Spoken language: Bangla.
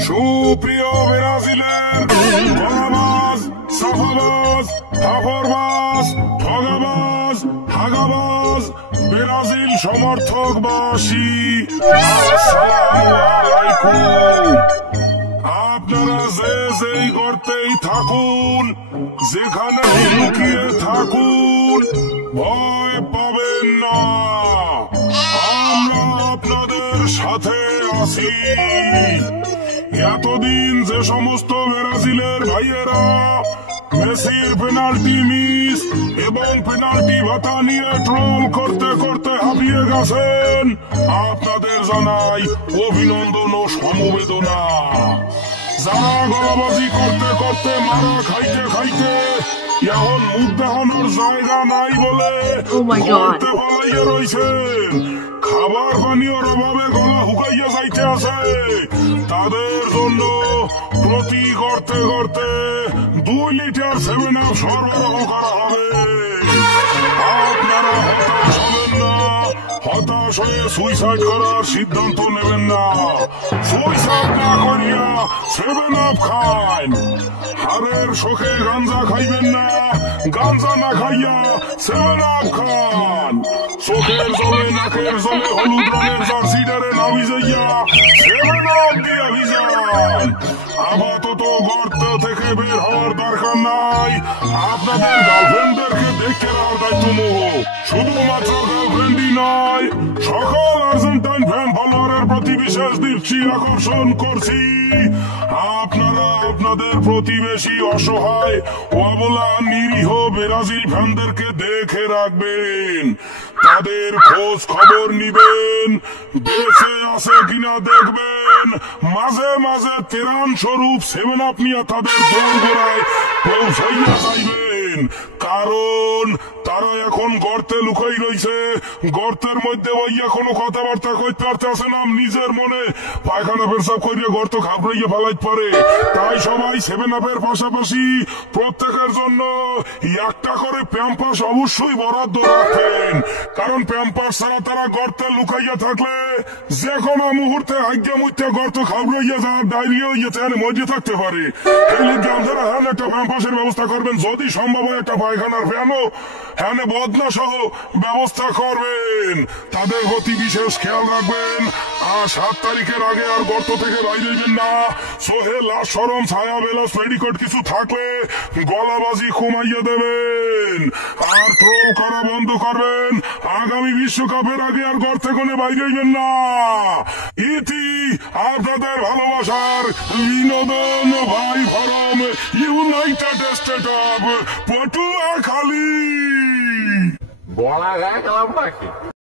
সুপ্রিয় ব্রাজিলের গলাবাজ, সাফাবাজ, ফাফরবাজ, ঠগাবাজ, হাগাবাজ ব্রাজিল সমর্থকবাসী, আসসালামু আলাইকুম। আপনারা যে যেই করতেই থাকুন, যেখানে লুকিয়ে থাকুন, ভয় পাবেন না। আমরা আপনাদের সাথে আছি। এতদিন যে সমস্ত ব্রাজিলের ভাইয়েরা মেসির পেনাল্টি মিস এবং পেনাল্টি ভাতা নিয়ে ট্রোল করতে করতে হাঁপিয়ে গেছেন, আপনাদের জানাই অভিনন্দন ও সমবেদনা। যারা গলাবাজি করতে করতে মারা খাইতে খাইতে এখন মুখ দেখানোর জায়গা নাই বলে গর্তে পালাইয়া রয়েছেন, খাবার পানীয়র অভাবে গলা হুকাইয়া যাইতে আছে, তাদের জন্য প্রতি গর্তে গর্তে 2 লিটার 7-আপ সরবরাহ করা হবে। আপনারা হতাশ হবেন না, হতাশ হয়ে সুইসাইড করার সিদ্ধান্ত নেবেন না। সুইসাইড না করিয়া 7-আপ খান। হারের শোকে গাঞ্জা খাইবেন না, গাঞ্জা না খাইয়া 7-আপ খান। চোখের জলে নাকের জলে হলুদ রঙের জার্সিটারে না ভিজাইয়া 7-আপ দিয়ে ভিজান। আপাতত গর্ত থেকে বের হওয়ার দরকার নাই, আপনাদের গার্লফ্রেন্ডদেরকে দেখে রাখার দায়িত্ব মোর। শুধুমাত্র গার্লফ্রেন্ডই নয়, সকল আর্জেন্টাইন ফ্যান ফলোয়ারের প্রতি বিশেষ দৃষ্টি আকর্ষণ করছি। আপনারা আপনাদের প্রতিবেশী অসহায় অবলা নিরীহ ব্রাজিল ফ্যানদেরকে দেখে রাখবেন, তাদের খোঁজ খবর নিবেন, বেঁচে আছে কিনা দেখবেন, মাঝে মাঝে তেরান স্বরূপ 7-আপ নিয়ে তাদের দোরগোড়ায় পৌঁছাইয়া যাইবেন। কারণ তারা এখন গর্তে লুকাই রয়েছে, গর্তের মধ্যে বইয়া কোনো কথাবার্তা কইতে পারতেছে না, নিজের মনে পায়খানা পেশাব করিয়া গর্ত ঘাবড়াইয়া ফেলাইতে পারে। তাই সবাই 7-আপের পাশাপাশি প্রত্যেকের জন্য একটা করে প্যাম্পাস অবশ্যই বরাদ্দ রাখেন, কারণ প্যাম্পাস ছাড়া তারা গর্তে লুকাইয়া থাকলে যে কোনো মুহূর্তে হাইগা মুইতে গর্ত ঘাবড়াইয়া যাওয়ার ডায়রিয়া হইয়াছে মধ্যে থাকতে পারে। এই লিগে আপনারা হ্যাঁ একটা প্যাম্পাসের ব্যবস্থা করবেন, যদি সম্ভব হয় একটা পায়খানার ফ্যানও হ্যাঁ বদনা সহ ব্যবস্থা করবেন। তাদের প্রতি বিশেষ খেয়াল রাখবেন। আর 7 তারিখের আগে আর গর্ত থেকে বাইরে হইবেন না। সোহেল লাশ সরম ছায়া বেলা পেডিকোট কিছু থাকলে গলাবাজি কমাইয়া দেবেন, আর ট্রোল করা বন্ধ করবেন। আগামী বিশ্বকাপের আগে আর গর্তে কোনে বাইরে হইবেন না। ইতি আপনাদের ভালোবাসার বিনোদন ভাই form United state of Patuakhali. বলা গায়ে কালাম নাকি?